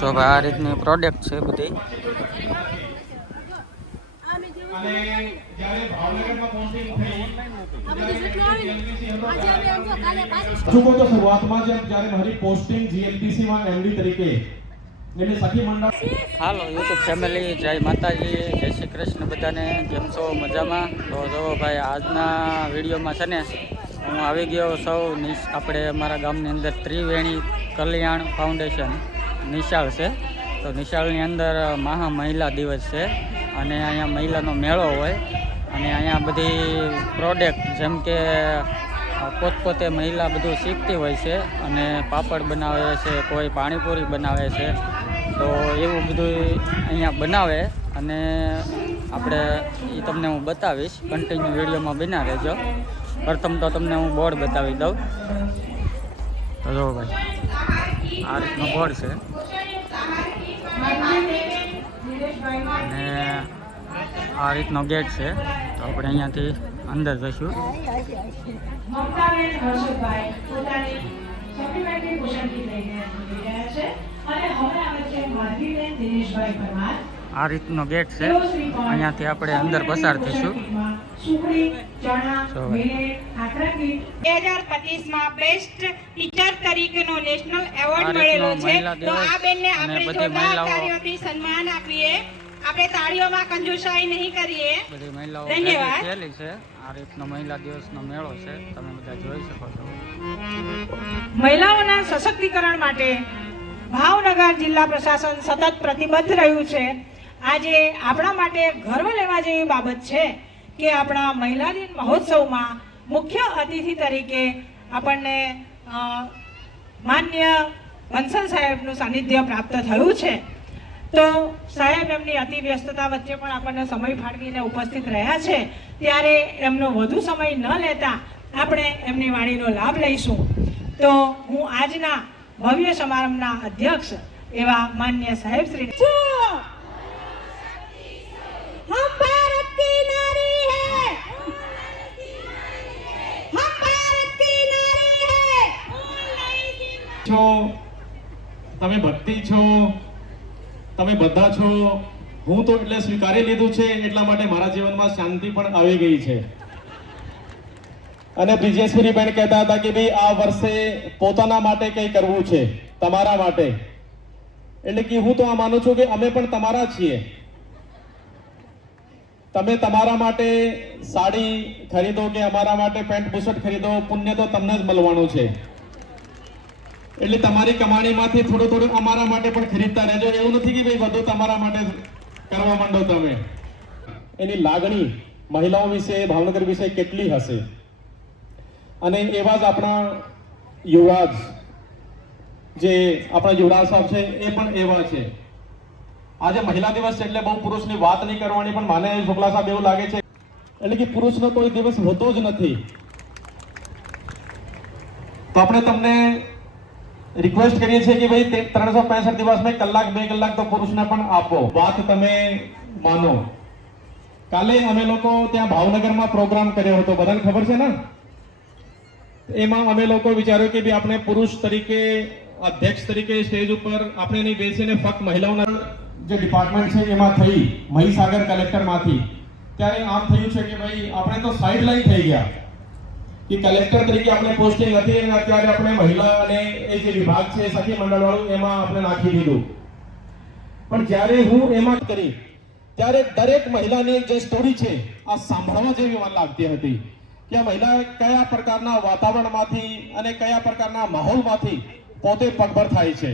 જો ભાઈ આ રીતની પ્રોડક્ટ છે બધી. શરૂઆતમાં જ્યારે મારી પોસ્ટિંગ GLPC માં MD તરીકે એની સખી મંડળ. હાલો યુટ્યુબ ફેમિલી, જય માતાજી, જય શ્રી કૃષ્ણ બધાને. કેમ છો? મજામાં? તો જો ભાઈ આજના વિડીયોમાં છે ને હું આવી ગયો સૌ આપણે અમારા ગામની અંદર ત્રિવેણી કલ્યાણ ફાઉન્ડેશન નિશાળ છે. તો નિશાળની અંદર મહા મહિલા દિવસ છે અને અહીંયા મહિલાનો મેળો હોય અને અહીંયા બધી પ્રોડક્ટ જેમ કે પોતપોતે મહિલા બધું શીખતી હોય છે અને પાપડ બનાવે છે, કોઈ પાણીપુરી બનાવે છે. તો એવું બધું અહીંયા બનાવે અને આપણે એ તમને હું બતાવીશ. કન્ટિન્યુ વિડીયોમાં બના રહેજો. પ્રથમ તો તમને હું બોર્ડ બતાવી દઉં. તો જો ભાઈ આ રીતનો બોર્ડ છે અને આ રીતનો ગેટ છે. તો આપણે અહીંયાથી અંદર જઈશું. આ રીતનો ગેટ છે. અહીંયાથી આપણે અંદર પસાર થઈશું. 2025માં બેસ્ટ ટીચર તરીકેનો નેશનલ એવોર્ડ મળેલો છે. તો આ બેનને આપણે જોરદાર તાળીઓથી સન્માન આપીએ. આપણે તાળીઓમાં કંજૂસાઈ નહીં કરીએ. બધી મહિલાઓ ધન્યવાદ. છે. આ રીતનો મહિલા દિવસનો મેળો છે, તમે બધા જોઈ શકો છો. મહિલાઓના સશક્તિકરણ માટે ભાવનગર જિલ્લા પ્રશાસન સતત પ્રતિબદ્ધ રહ્યું છે. આજે આપણા માટે ગર્વ લેવા જેવી બાબત છે કે આપણા મહિલા દિન મહોત્સવમાં મુખ્ય અતિથિ તરીકે આપણને માન્ય બંસલ સાહેબનું સાનિધ્ય પ્રાપ્ત થયું છે. તો સાહેબ એમની અતિ વ્યસ્તતા વચ્ચે પણ આપણને સમય ફાળવીને ઉપસ્થિત રહ્યા છે, ત્યારે એમનો વધુ સમય ન લેતા આપણે એમની વાણીનો લાભ લઈશું. તો હું આજના ભવ્ય સમારંભના અધ્યક્ષ એવા માન્ય સાહેબ શ્રી છો, તમે ભક્તિ છો, તમે બધા છો. હું તો એટલે સ્વીકારી લીધું છે, એટલા માટે મારા જીવનમાં શાંતિ પણ આવી ગઈ છે. અને બ્રિજેશ્વરી બેન કહેતા હતા કે ભાઈ આ વર્ષે પોતાના માટે કંઈ કરવું છે, તમારા માટે. એટલે કે હું તો આ માનું છું કે અમે પણ તમારા છીએ. તમે તમારા માટે સાડી ખરીદો કે અમારા માટે પેન્ટ બુશર્ટ ખરીદો, પુણ્ય તો તમને જ મળવાનું છે. એટલે તમારી કમાણીમાંથી થોડું થોડું અમારા માટે પણ ખરીદતા રહેજો. એવું નથી કે ભાઈ બધું તમારા માટે કરવા માંડો તમે. એની લાગણી મહિલાઓ વિશે, ભાવનગર વિશે કેટલી હશે. અને એવા જ આપણા યુવરાજ, જે આપણા યુવરાજ સાહેબ છે એ પણ એવા છે. આજે મહિલા દિવસ છે એટલે બહુ પુરુષની વાત નહીં કરવાની, પણ મને શુક્લા સાહેબ એવું લાગે છે એટલે કે પુરુષનો કોઈ દિવસ હોતો જ નથી. તો આપણે તમને રિક્વેસ્ટ કરીએ છીએ કે ભાઈ 365 દિવસમાં કલાક 2 કલાક તો પુરુષને પણ આપો. વાત તમે માનો. કાલે અમે લોકો ત્યાં ભાવનગરમાં પ્રોગ્રામ કર્યો હતો, બધાને ખબર છે ને. એમાં અમે લોકો વિચાર્યું કે ભાઈ આપણે પુરુષ તરીકે, અધ્યક્ષ તરીકે સ્ટેજ ઉપર આપણે નહીં બેસીને ફક્ત મહિલાઓના જે ડિપાર્ટમેન્ટ છે એમાં થઈ, મહીસાગર કલેક્ટરમાંથી. ત્યારે આમ થયું છે કે ભાઈ આપણે તો સાઇડ લાઈન થઈ ગયા કે કલેક્ટર તરીકે આપણે પોસ્ટિંગ હતી અને અત્યારે આપણે મહિલા અને એ જે વિભાગ છે સખી મંડળ વાળું એમાં આપણે નાખી દીધું. પણ જ્યારે હું એમાં કરી ત્યારે દરેક મહિલાની જે સ્ટોરી છે આ સાંભળવા જેવી મને લાગતી હતી કે આ મહિલા કયા પ્રકારના વાતાવરણમાંથી અને કયા પ્રકારના માહોલમાંથી પોતે પગભર થાય છે.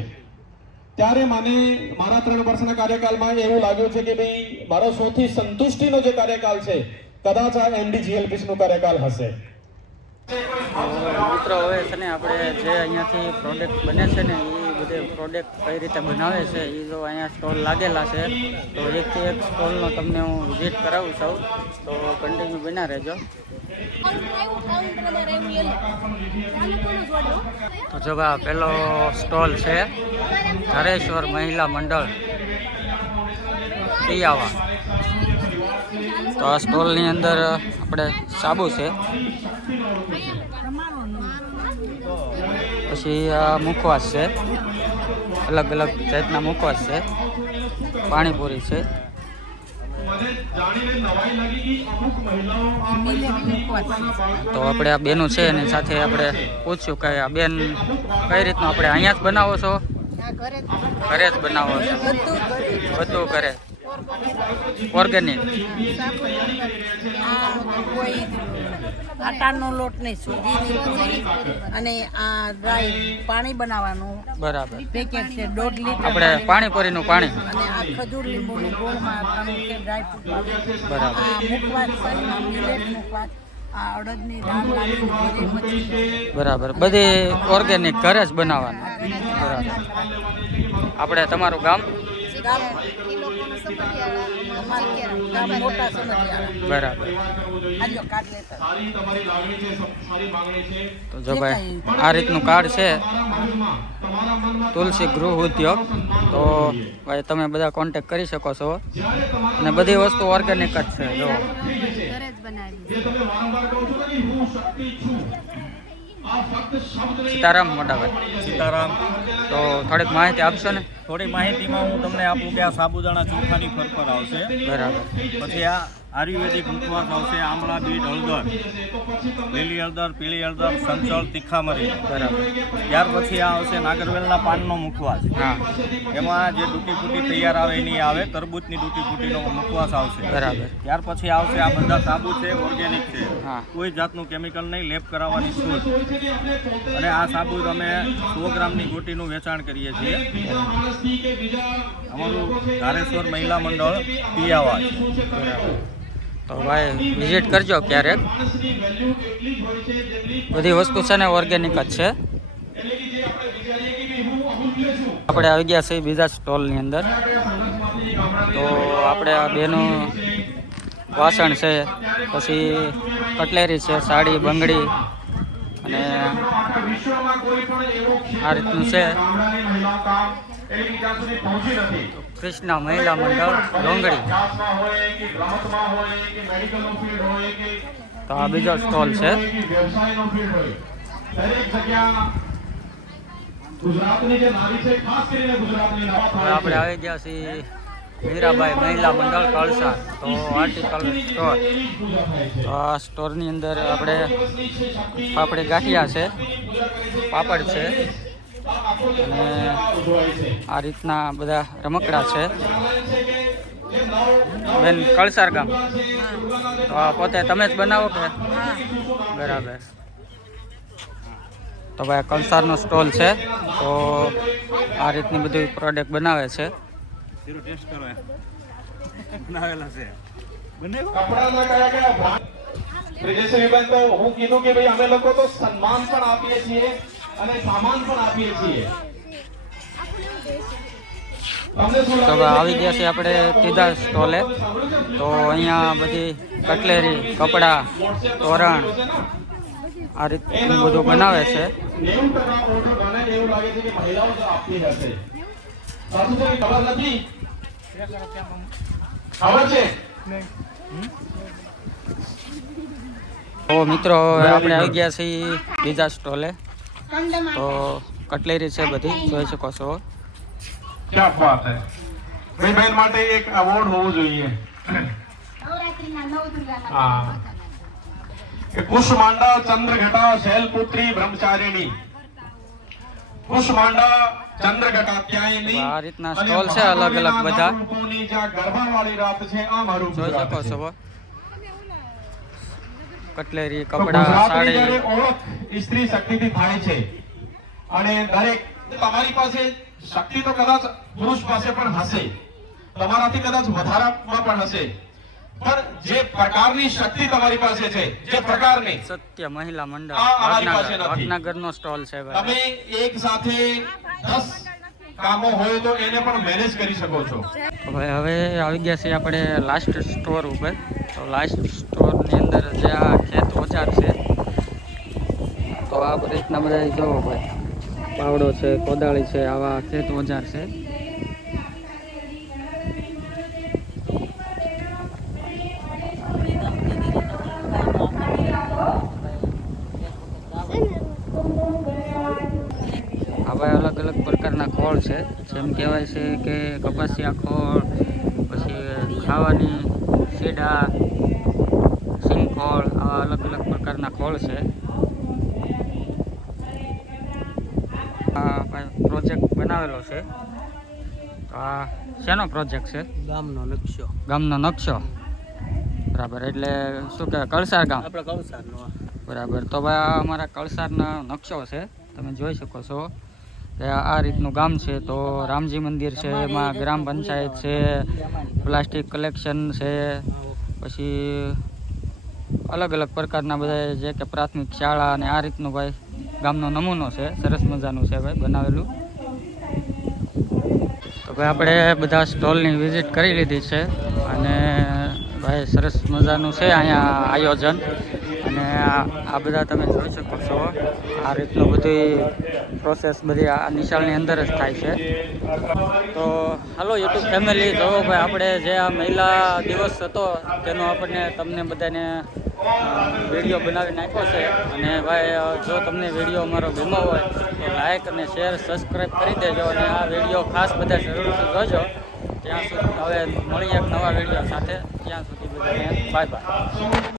ત્યારે મને મારા 3 વર્ષના કાર્યકાળમાં એવું લાગ્યું છે કે ભાઈ મારો સૌથી સંતુષ્ટિનો જે કાર્યકાળ છે કદાચ આ MDGLPC નો કાર્યકાળ હશે. મિત્રો હવે છે ને આપણે જે અહીંયાથી પ્રોડક્ટ બને છે ને એ બધે પ્રોડક્ટ કઈ રીતે બનાવે છે એ જો અહીંયા સ્ટોલ લાગેલા છે. તો એકથી એક સ્ટોલનો તમને હું વિઝિટ કરાવું છું. તો કન્ટિન્યુ બના રહેજો. તો જો ભાઈ પેલો સ્ટોલ છે ધરેશ્વર મહિલા મંડળ પિયાવા. તો આ સ્ટોલની અંદર આપણે સાબુ છે, પછી આ મુખવાસ છે, અલગ અલગ જાતના મુખવાસ છે, પાણીપુરી છે. મને જાણીને નવાઈ લાગી કે અમુક મહિલાઓ આ તો આપણે આ બેનું છે એની સાથે આપણે પૂછ્યું કે આ બેન કઈ રીતનું આપણે અહીંયા જ બનાવો છો, ઘરે જ બનાવો છો? બધું ઘરે ઓર્ગેનિક. કોઈ આટાનો લોટ નહીં, સૂજી અને આ ડ્રાય પાણી બનાવવાનું બરાબર. પેકેટ છે 1.5 લીટર આપણે પાણીપુરીનું પાણી. અને આ ખજૂર લીંબુનું ગોળમાં આપવાનું છે ડ્રાય ફ્રૂટ. બરાબર. આ મુખવાસ છે, આ મિલેટ મુખવાસ, આ અડદની દાળ નાખીને ઘરે મચી. બરાબર. બધી ઓર્ગેનિક ઘરે જ બનાવવાનું. બરાબર. આપણે તમારું ગામ? ગામ મોટા સમજ્યા. બરાબર. આજો કાર્ડ લેતા. તો જો ભાઈ આ રીતનું કાર્ડ છે તુલસી ગૃહ ઉદ્યોગ. તો ભાઈ તમે બધા કોન્ટેક કરી શકો છો અને બધી વસ્તુ ઓર્ગેનિક જ છે. જો સીતારામ મોટાભાઈ. સીતારામ. તો થોડીક માહિતી આપશો ને? થોડી માહિતીમાં હું તમને આપું કે આ સાબુદાણા ચોખાની ફરફર આવશે, બરાબર. પછી આ આયુર્વેદિક મુખવાસ આવશે, આમળા, બીટ, હળદર, લીલી હળદર, પીળી હળદર, સંચળ, તીખા મરી. બરાબર. ત્યાર પછી આ આવશે નાગરવેલના પાનનો મુખવાસ. હા. એમાં જે તૂટી ફૂટી તૈયાર આવે એની આવે, તરબૂચની તૂટી ફૂટીનો મુખવાસ આવશે. બરાબર. ત્યાર પછી આવશે આ બધા સાબુ છે, ઓર્ગેનિક છે, હા. કોઈ જાતનું કેમિકલ નહીં, લેપ કરાવવાની શુદ્ધ. અને આ સાબુ અમે 100 ગ્રામની ગોટીનું વેચાણ કરીએ છીએ. અમારું ધારેશ્વર મહિલા મંડળ પિયાવાડ. બરાબર. તો ભાઈ વિઝિટ કરજો ક્યારેક. બધી વસ્તુ છે ને ઓર્ગેનિક જ છે. આપણે આવી ગયા છીએ બીજા સ્ટોલની અંદર. તો આપણે આ બેનું વાસણ છે, પછી કટલેરી છે, સાડી, બંગડી અને આ રીતનું છે. કૃષ્ણા મહિલા મંડળ ડોંગરી. તો આ બીજો સ્ટોલ છે. હવે આપણે આવી ગયા છીએ મીરાબાઈ મહિલા મંડળ કળસાર. તો આર્ટિકલ સ્ટોર. તો આ સ્ટોરની અંદર આપણે પાપડી ગાંઠિયા છે, પાપડ છે અને આ રીતના બધા રમકડા છે. બેન કળસાર ગામ. તો આ પોતે તમે જ બનાવો કે? બરાબર. તો ભાઈ કળસારનો સ્ટોલ છે. તો આ રીતની બધી પ્રોડક્ટ બનાવે છે. ટેસ્ટ કરો બનાવેલા છે. કપડાના કયા કયા બ્રાન્ડ બ્રિજેશ્વરીબેન, તો હું કીધું કે ભાઈ અમે લોકો તો સન્માન પણ આપીએ છીએ અને સામાન પણ આપીએ છીએ. તો આવી ગયા છે આપણે સીધા સ્ટોલે. તો અહીંયા બધી કટલેરી, કપડાં, તોરણ આ રીતનું બધું બનાવે છે. 90% ઓર્ડર ગણે એવું લાગે છે કે મહિલાઓ જ આપતી હશે. સાચું છે કે ખબર નથી? ખબર છે? તો મિત્રો આપણે આવી ગયા છીએ બીજા સ્ટોલે. તો કટલેરી છે બધી, જોઈ શકો છો. ક્યાં વાત હે ભાઈ, બહેન માટે એક એવોર્ડ હોવો જોઈએ. હા, કે કુશમાંડા ચંદ્રઘટા શૈલપુત્રી બ્રહ્મચારિણી. કુશમાંડા ચંદ્રઘટા ત્યાંની આ રીતના સ્ટોલ છે અલગ અલગ બધા, જ્યાં ગરબાવાળી રાત છે. આ મારું જોઈ શકો છો. કટલેરી, કપડા, ગુજરાતની સાડી. જ્યારે ઓળખ સ્ત્રી શક્તિથી થાય છે અને દરેક તમારી પાસે શક્તિ તો કદાચ પુરુષ પાસે પણ હશે, તમારાથી કદાચ વધારામાં પણ હશે, પણ જે પ્રકારની શક્તિ તમારી પાસે છે, જે પ્રકારની સત્ય મહિલા મંડળ આ અમારી પાસે નથી. વડનગરનો સ્ટોલ છે ભાઈ. તમે એક સાથે 10 કામો હોય તો એને પણ મેનેજ કરી શકો છો. તો ભાઈ હવે આવી ગયા છે આપણે લાસ્ટ સ્ટોર ઉપર. તો લાસ્ટ સ્ટોરની અંદર જે આ ખેત ઓજાર છે, તો આ રીતના બધા જોવો ભાઈ, પાવડો છે, કોદાળી છે, આવા ખેત ઓજાર છે. આ ભાઈ અલગ અલગ પ્રકારના ખોળ છે, જેમ કહેવાય છે કે કપાસિયા ખોળ, પછી ખાવાની સીડા, સિંગખોળ, આવા અલગ અલગ પ્રકારના ખોળ છે. આ પ્રોજેક્ટ બનાવેલો છે. તો આ શેનો પ્રોજેક્ટ છે? ગામનો નકશો. ગામનો નકશો, બરાબર. એટલે શું કહેવાય, કળસાર ગામ? આપણે કૌસારનો. બરાબર. તો ભાઈ આ અમારા કળસારનો નકશો છે, તમે જોઈ શકો છો કે આ રીતનું ગામ છે. તો રામજી મંદિર છે, એમાં ગ્રામ પંચાયત છે, પ્લાસ્ટિક કલેક્શન છે, પછી અલગ અલગ પ્રકારના બધા જે કે પ્રાથમિક શાળા, અને આ રીતનું ભાઈ ગામનો નમૂનો છે. સરસ મજાનું છે ભાઈ બનાવેલું. તો ભાઈ આપણે બધા સ્ટોલની વિઝિટ કરી લીધી છે, અને ભાઈ સરસ મજાનું છે અહીંયા આયોજન. અને આ બધા તમે જોઈ શકો છો, આ રીતનું બધી પ્રોસેસ બધી આ નિશાળની અંદર જ થાય છે. તો હાલો યુટ્યુબ ફેમિલી, જો ભાઈ આપણે જે આ મહિલા દિવસ હતો તેનો આપણને તમને બધાને વિડીયો બનાવી નાખ્યો છે. અને ભાઈ જો તમને વિડીયો અમારો ગમ્યો હોય તો લાઈક અને શેર સબસ્ક્રાઈબ કરી દેજો, અને આ વિડીયો ખાસ બધા જરૂરથી જોજો. ત્યાં સુધી હવે મળીએ એક નવા વિડીયો સાથે. ત્યાં સુધી બધાને બાય બાય.